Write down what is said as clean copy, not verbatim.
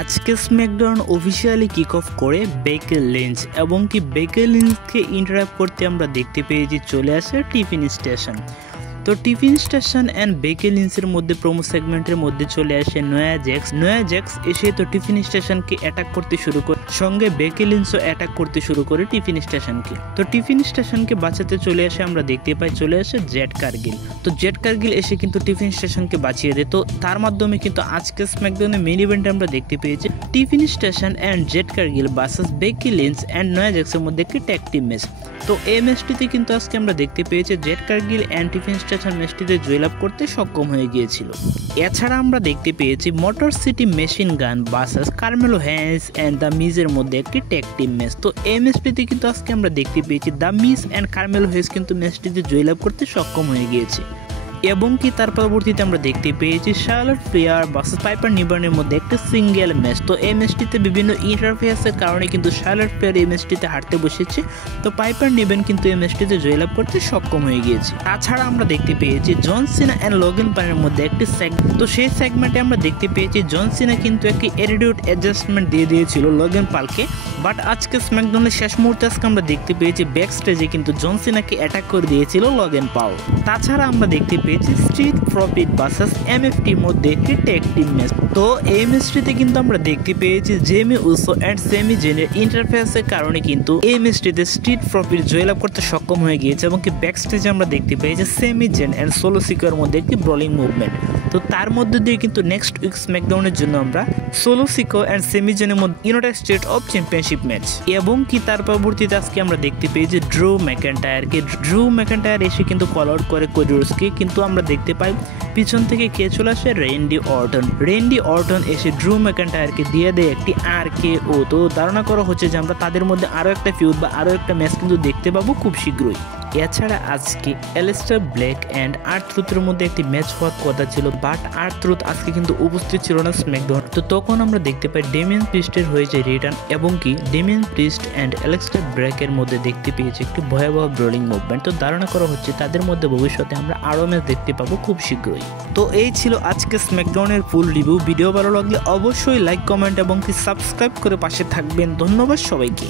আজকে SmackDown officially kick off করে বেকি Lynch এবং কি বেকি লিঞ্চকে ইন্টারাপ্ট করতে আমরা দেখতে পেয়েছি চলে আসে টিফিন স্টেশন। তো টিফিন স্টেশন অ্যান্ড বেকি লিঞ্চের মধ্যে প্রোমো সেগমেন্টের মধ্যে চলে আসে নোয়া জ্যাক্স এসে তো টিফিন স্টেশনকে অ্যাটাক করতে শুরু করে, সঙ্গে বেকি লিঞ্চও অ্যাটাক করতে শুরু করে টিফিন স্টেশনকে। তো টিফিন স্টেশনকে বাঁচাতে চলে আসে আমরা দেখতে পাই চলে আসে জেড কার্গিল। তো জেড কার্গিল এসে কিন্তু টিফিন স্টেশনকে বাঁচিয়ে দেয়। তো তার মাধ্যমে কিন্তু আজকে স্ম্যাকডাউনে মেইন ইভেন্টে আমরা দেখতে পেয়েছি Tiffany Stratton and Jade Cargill versus Becky Lynch and Nia জ্যাক্সের মধ্যে একটি ট্যাগ টিম ম্যাচ। তো এই ম্যাচটিতে কিন্তু আজকে আমরা দেখতে পেয়েছি Jade Cargill and Tiffany Stratton ম্যাচটিতে জয়লাভ করতে সক্ষম হয়ে গিয়েছিল। এছাড়া আমরা দেখতে পেয়েছি Motor City Machine Gun versus Carmelo Hayes and the মিজের মধ্যে একটি ট্যাগ টিম ম্যাচ। তো এই ম্যাচটিতে কিন্তু আজকে আমরা দেখতে পেয়েছি the Miz and Carmelo Hayes কিন্তু ম্যাচটিতে জয়লাভ করতে সক্ষম হয়ে গিয়েছে এবং কি তার পরবর্তীতে আমরা দেখতে পেয়েছি শার্লট ফ্লেয়ার ভার্সেস পাইপার নিবার্নের মধ্যে একটি সিঙ্গেল ম্যাচ। তো এই ম্যাচটিতে বিভিন্ন ইন্টারফেয়ার্সের কারণে কিন্তু শার্লট ফ্লেয়ার এই ম্যাচটিতে হারতে বসেছে। তো পাইপার নিবেন কিন্তু এই ম্যাচটিতে জয়লাভ করতে সক্ষম হয়ে গিয়েছে। তাছাড়া আমরা দেখতে পেয়েছি জন সিনা অ্যান্ড লোগান পলের মধ্যে একটি সেগমেন্ট। তো সেই সেগমেন্টে আমরা দেখতে পেয়েছি জন সিনা কিন্তু একটি অ্যাটিটিউড অ্যাডজাস্টমেন্ট দিয়ে দিয়েছিল লোগান পলকে, বাট আজকে স্ম্যাকডাউনের শেষ মুহূর্তে আজকে আমরা দেখতে পেয়েছি ব্যাক স্টেজে কিন্তু জন সিনাকে অ্যাটাক করে দিয়েছিল লোগান পল। তাছাড়া আমরা দেখতে পেয়েছি স্ট্রিট প্রফিট ভার্সেস এমএফটির মধ্যে একটি ট্যাগ টিম ম্যাচ। তো এই ম্যাচটিতে কিন্তু আমরা দেখতে পেয়েছি জেমি উসো অ্যান্ড সেমি জেনের ইন্টারফেয়ার্সের কারণে কিন্তু এই ম্যাচটিতে স্ট্রিট প্রফিট জয়লাভ করতে সক্ষম হয়ে গিয়েছে এবং কি ব্যাক স্টেজে আমরা দেখতে পেয়েছি Sami Zayn and Solo Sikoa মধ্যে একটি ব্রলিং মুভমেন্ট। তো তার মধ্যে দিয়ে কিন্তু নেক্সট উইক স্ম্যাকডাউনের জন্য আমরা সোলো সিকো অ্যান্ড সেমি জেনের মধ্যে United state of championship match এবং কি তার পরবর্তীতে আজকে আমরা দেখতে পেয়েছি ড্রু ম্যাকএন্টায়ার এসে কিন্তু কল আউট করে কোরিডোরসকে, কিন্তু আমরা দেখতে পাই পিছন থেকে কে চলে আসে রেন্ডি অর্টন এসে ড্রু ম্যাকএন্টায়ারকে দিয়ে দেয় একটি RKO। তো ধারণা করা হচ্ছে যে আমরা তাদের মধ্যে আরও একটা ফিউড বা আরও একটা ম্যাচ কিন্তু দেখতে পাবো খুব শীঘ্রই। এছাড়া আজকে অ্যালিস্টার ব্ল্যাক অ্যান্ড R-Truth-এর মধ্যে একটি ম্যাচ হওয়ার কথা ছিল, বাট R-Truth আজকে কিন্তু উপস্থিত ছিল না স্ম্যাকডাউন। তো তখন আমরা দেখতে পাই ডেমিয়ান প্রিস্টের হয়েছে রিটার্ন এবং কি ডেমিয়ান প্রিস্ট অ্যান্ড অ্যালেক্সটার ব্ল্যাকের মধ্যে দেখতে পেয়েছি একটি ভয়াবহ ব্রলিং মুভমেন্ট। তো ধারণা করা হচ্ছে তাদের মধ্যে ভবিষ্যতে আমরা আরও ম্যাচ দেখতে পাবো খুব শীঘ্রই। তো এই ছিল আজকে স্ম্যাকডাউনের ফুল রিভিউ। ভিডিও ভালো লাগলে অবশ্যই লাইক, কমেন্ট এবং কি সাবস্ক্রাইব করে পাশে থাকবেন। ধন্যবাদ সবাইকে।